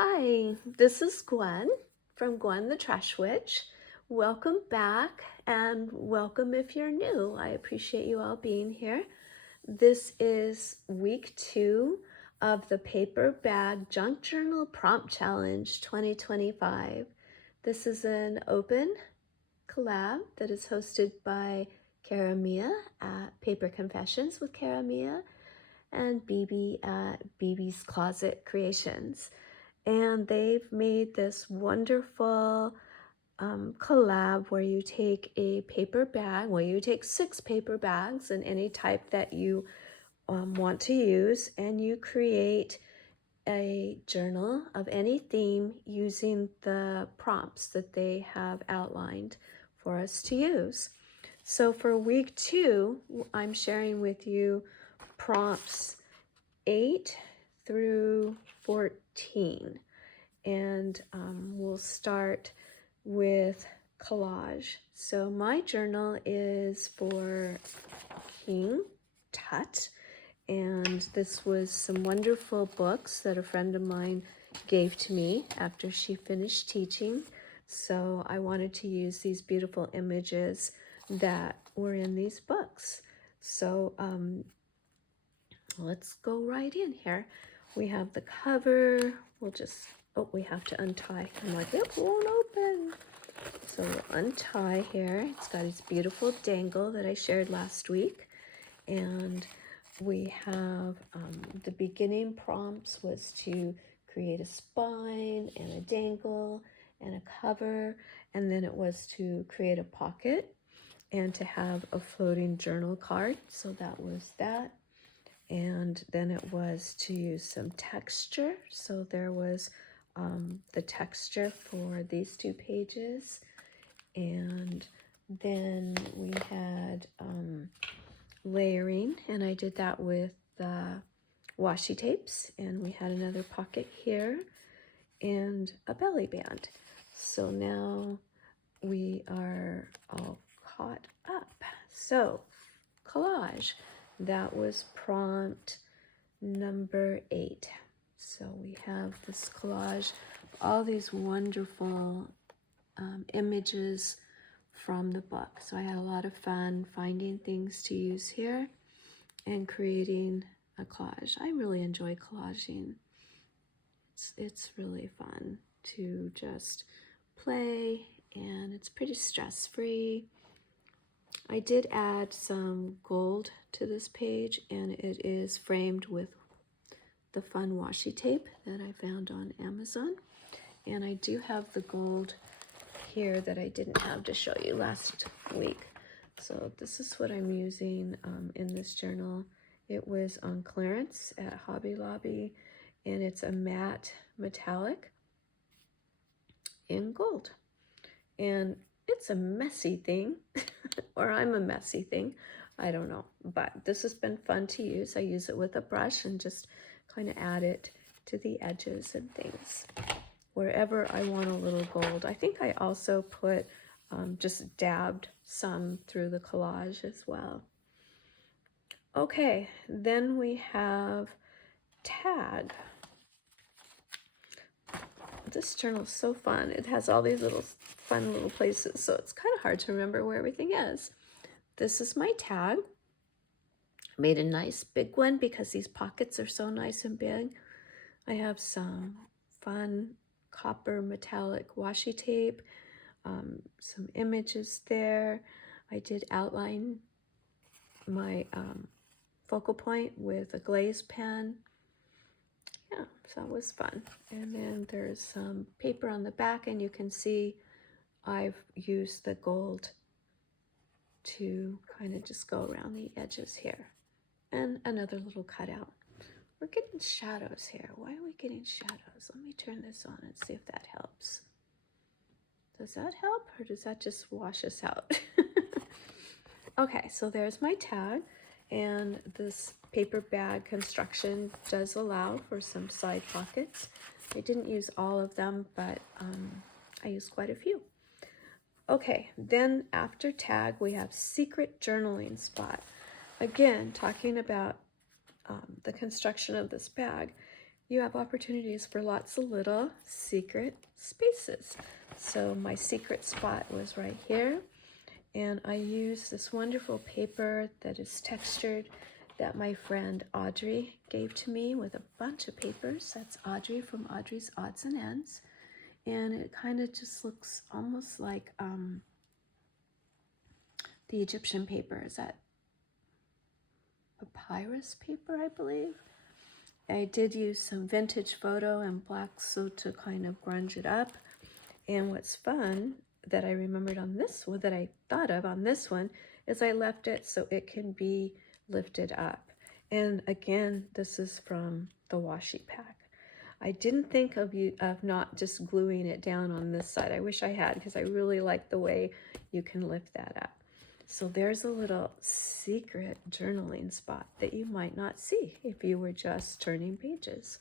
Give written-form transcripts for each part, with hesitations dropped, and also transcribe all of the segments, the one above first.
Hi, this is Gwen from Gwen the Trash Witch. Welcome back and welcome if you're new. I appreciate you all being here. This is week 2 of the Paper Bag Junk Journal Prompt Challenge 2025. This is an open collab that is hosted by Cara Mia at Paper Confessions with Cara Mia and BB at BB's Closet Creations. And they've made this wonderful collab where you take a paper bag, well, you take 6 paper bags in any type that you want to use, and you create a journal of any theme using the prompts that they have outlined for us to use. So for week 2, I'm sharing with you prompts 8 through 14. And we'll start with collage. So my journal is for King Tut, and this was some wonderful books that a friend of mine gave to me after she finished teaching. So I wanted to use these beautiful images that were in these books. So let's go right in here. We have the cover. We have to untie. I'm like, it won't open. So we'll untie here. It's got its beautiful dangle that I shared last week. And we have the beginning prompts was to create a spine and a dangle and a cover. And then it was to create a pocket and to have a floating journal card. So that was that. And then it was to use some texture. So there was the texture for these 2 pages. And then we had layering, and I did that with washi tapes. And we had another pocket here and a belly band. So now we are all caught up. So collage. That was prompt number 8. So we have this collage, all these wonderful images from the book. So I had a lot of fun finding things to use here and creating a collage. I really enjoy collaging. It's really fun to just play, and it's pretty stress-free. I did add some gold to this page, and it is framed with the fun washi tape that I found on Amazon. And I do have the gold here that I didn't have to show you last week. So this is what I'm using in this journal. It was on clearance at Hobby Lobby, and it's a matte metallic in gold. And it's a messy thing, or I'm a messy thing, I don't know, but this has been fun to use. I use it with a brush and just kind of add it to the edges and things wherever I want a little gold. I think I also put just dabbed some through the collage as well. Okay, then we have tag. This journal is so fun. It has all these little fun little places, so it's kind of hard to remember where everything is. This is my tag. I made a nice big one because these pockets are so nice and big. I have some fun copper metallic washi tape, some images there. I did outline my focal point with a glaze pen. Yeah, so that was fun. And then there's some paper on the back, and you can see I've used the gold to kind of just go around the edges here. And another little cutout. We're getting shadows here. Why are we getting shadows? Let me turn this on and see if that helps. Does that help, or does that just wash us out? Okay, so there's my tag, and this paper bag construction does allow for some side pockets. I didn't use all of them, but I used quite a few. Okay, then after tag, we have secret journaling spot. Again, talking about the construction of this bag. you have opportunities for lots of little secret spaces. So my secret spot was right here, and I used this wonderful paper that is textured that my friend Audrey gave to me with a bunch of papers. That's Audrey from Audrey's Odds and Ends. And it kind of just looks almost like the Egyptian paper. Is that papyrus paper, I believe? I did use some vintage photo and black soot to kind of grunge it up. And what's fun that I remembered on this one, that I thought of on this one, is I left it so it can be lifted up. And again, this is from the washi pack. I didn't think of not just gluing it down on this side. I wish I had, because I really like the way you can lift that up. So there's a little secret journaling spot that you might not see if you were just turning pages.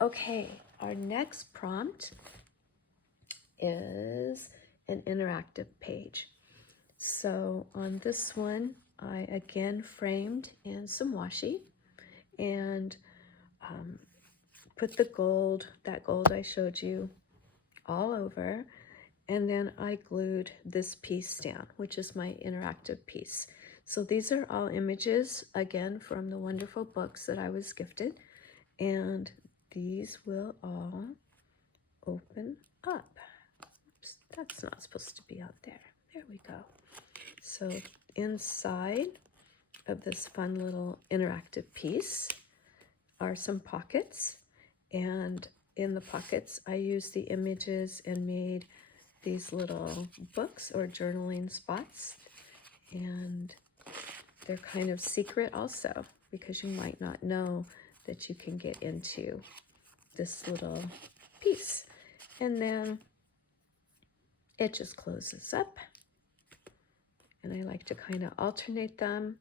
Okay, our next prompt is an interactive page. So on this one, I again framed in some washi and put the gold, that gold I showed you, all over. And then I glued this piece down, which is my interactive piece. So these are all images, again, from the wonderful books that I was gifted. And these will all open up. Oops, that's not supposed to be out there. There we go. So inside of this fun little interactive piece are some pockets. And in the pockets, I used the images and made these little books or journaling spots, and they're kind of secret also, because you might not know that you can get into this little piece. And then it just closes up, and I like to kind of alternate them,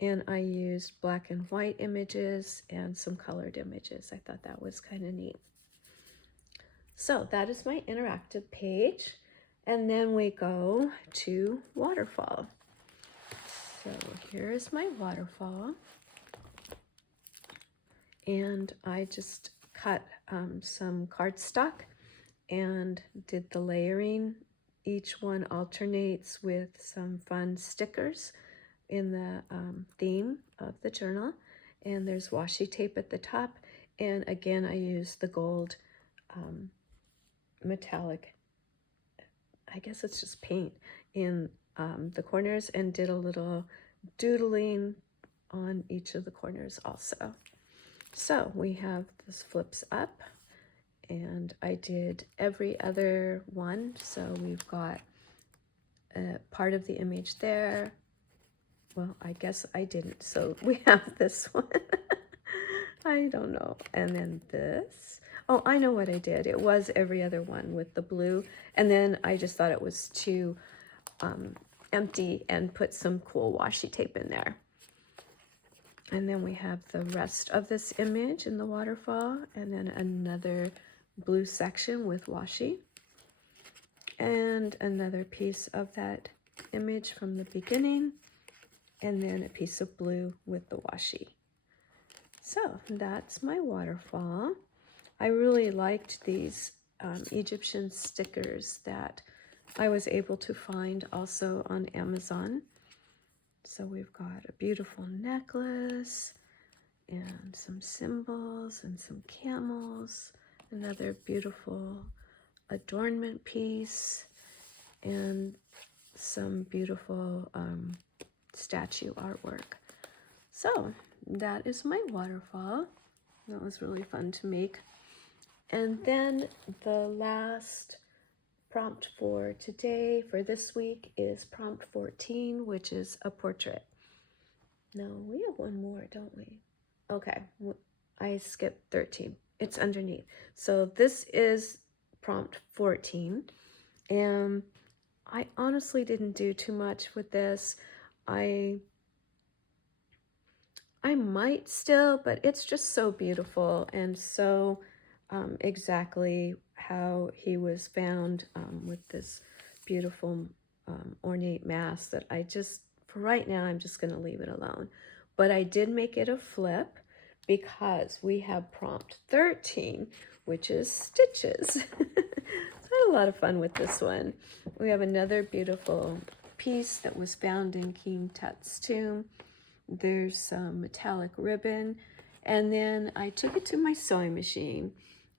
and I used black and white images and some colored images. I thought that was kind of neat. So that is my interactive page. And then we go to waterfall. So here is my waterfall. And I just cut some cardstock and did the layering. Each one alternates with some fun stickers in the theme of the journal. And there's washi tape at the top. And again, I used the gold metallic, I guess it's just paint, in the corners, and did a little doodling on each of the corners also. So we have this flips up, and I did every other one. So we've got part of the image there. Well, I guess I didn't. So we have this one. I don't know. And then this. Oh, I know what I did. It was every other one with the blue. And then I just thought it was too empty and put some cool washi tape in there. And then we have the rest of this image in the waterfall, and then another blue section with washi, and another piece of that image from the beginning, and then a piece of blue with the washi. So that's my waterfall. I really liked these Egyptian stickers that I was able to find also on Amazon. So we've got a beautiful necklace and some symbols and some camels, another beautiful adornment piece, and some beautiful statue artwork. So that is my waterfall. That was really fun to make. And then the last prompt for today, for this week, is prompt 14, which is a portrait. No, we have one more, don't we? Okay, I skipped 13. It's underneath. So this is prompt 14. And I honestly didn't do too much with this. I might still, but it's just so beautiful and so exactly how he was found, with this beautiful ornate mask, that I just, for right now, I'm just going to leave it alone. But I did make it a flip, because we have prompt 13, which is stitches. So I had a lot of fun with this one. We have another beautiful piece that was found in King Tut's tomb. There's some metallic ribbon, and then I took it to my sewing machine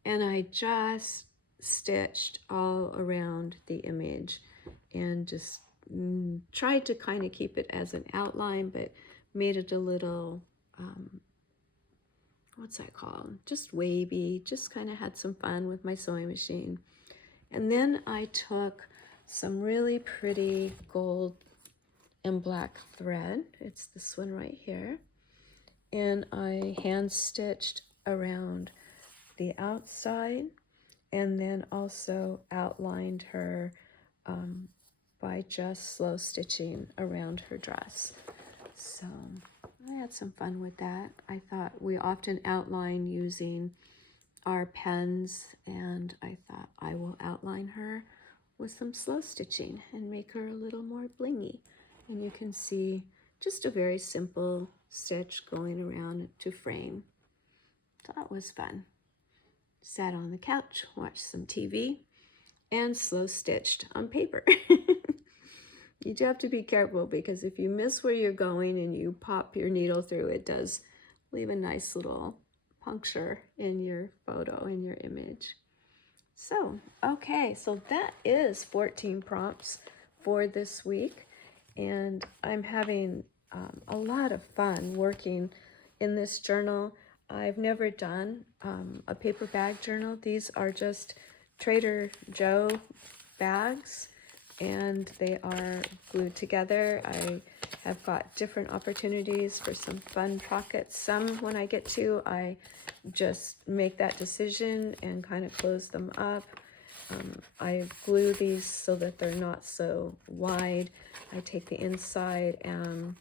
and I just stitched all around the image and just tried to kind of keep it as an outline, but made it a little what's that called? Just wavy, just kind of had some fun with my sewing machine. And then I took some really pretty gold and black thread. It's this one right here. And I hand stitched around the outside and then also outlined her by just slow stitching around her dress. So I had some fun with that. I thought we often outline using our pens, and I thought I will outline her with some slow stitching and make her a little more blingy. And you can see just a very simple stitch going around to frame. So that was fun. Sat on the couch, watched some TV, and slow stitched on paper. You do have to be careful because if you miss where you're going and you pop your needle through, it does leave a nice little puncture in your photo, in your image. So, okay, so that is 14 prompts for this week. And I'm having a lot of fun working in this journal. I've never done a paper bag journal. These are just Trader Joe bags, and they are glued together. I have got different opportunities for some fun pockets. Some, when I get to, I just make that decision and kind of close them up. I glue these so that they're not so wide. I take the inside and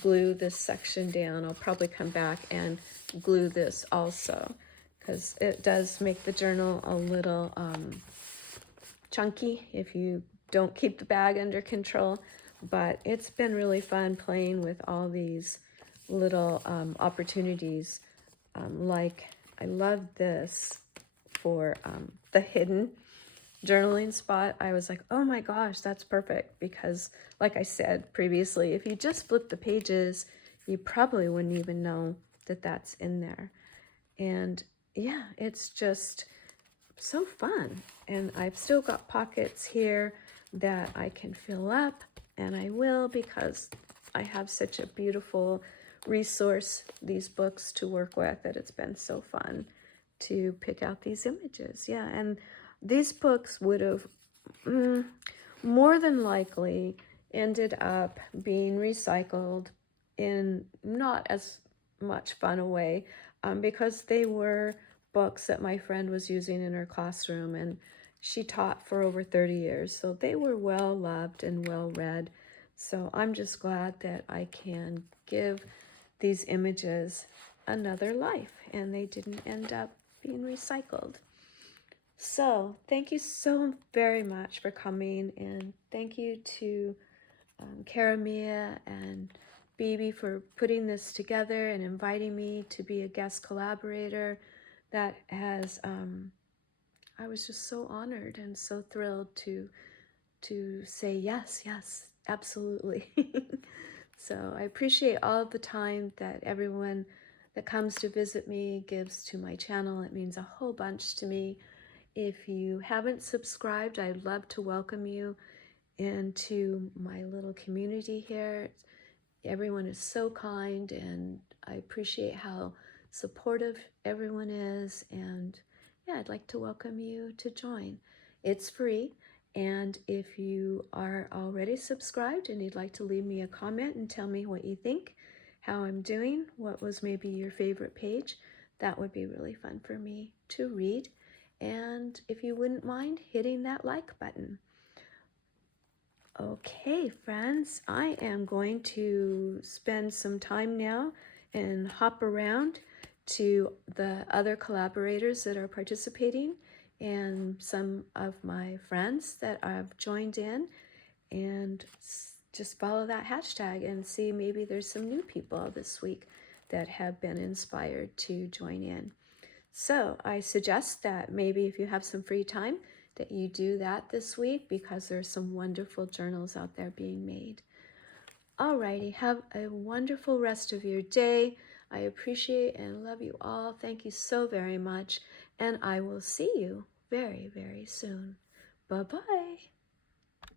glue this section down. I'll probably come back and glue this also because it does make the journal a little chunky if you don't keep the bag under control. But it's been really fun playing with all these little opportunities. Like I love this for the hidden journaling spot. I was like, oh my gosh, that's perfect, because like I said previously, if you just flip the pages, you probably wouldn't even know that that's in there. And yeah, it's just so fun. And I've still got pockets here that I can fill up, and I will, because I have such a beautiful resource, these books to work with, that it's been so fun to pick out these images. Yeah, and these books would have more than likely ended up being recycled in not as much fun a way, because they were books that my friend was using in her classroom, and she taught for over 30 years, so they were well loved and well read. So I'm just glad that I can give these images another life, and they didn't end up being recycled. So thank you so very much for coming, and thank you to Cara Mia and Bibi for putting this together and inviting me to be a guest collaborator. That has I was just so honored and so thrilled to say yes, absolutely. So I appreciate all the time that everyone that comes to visit me gives to my channel. It means a whole bunch to me. If you haven't subscribed, I'd love to welcome you into my little community here. Everyone is so kind, and I appreciate how supportive everyone is, and yeah, I'd like to welcome you to join. It's free, and if you are already subscribed and you'd like to leave me a comment and tell me what you think, how I'm doing, what was maybe your favorite page, that would be really fun for me to read. And if you wouldn't mind hitting that like button. Okay, friends, I am going to spend some time now and hop around to the other collaborators that are participating and some of my friends that have joined in, and just follow that hashtag and see maybe there's some new people this week that have been inspired to join in. So I suggest that maybe if you have some free time, that you do that this week, because there's some wonderful journals out there being made. Alrighty, have a wonderful rest of your day. I appreciate and love you all. Thank you so very much. And I will see you very, very soon. Bye-bye.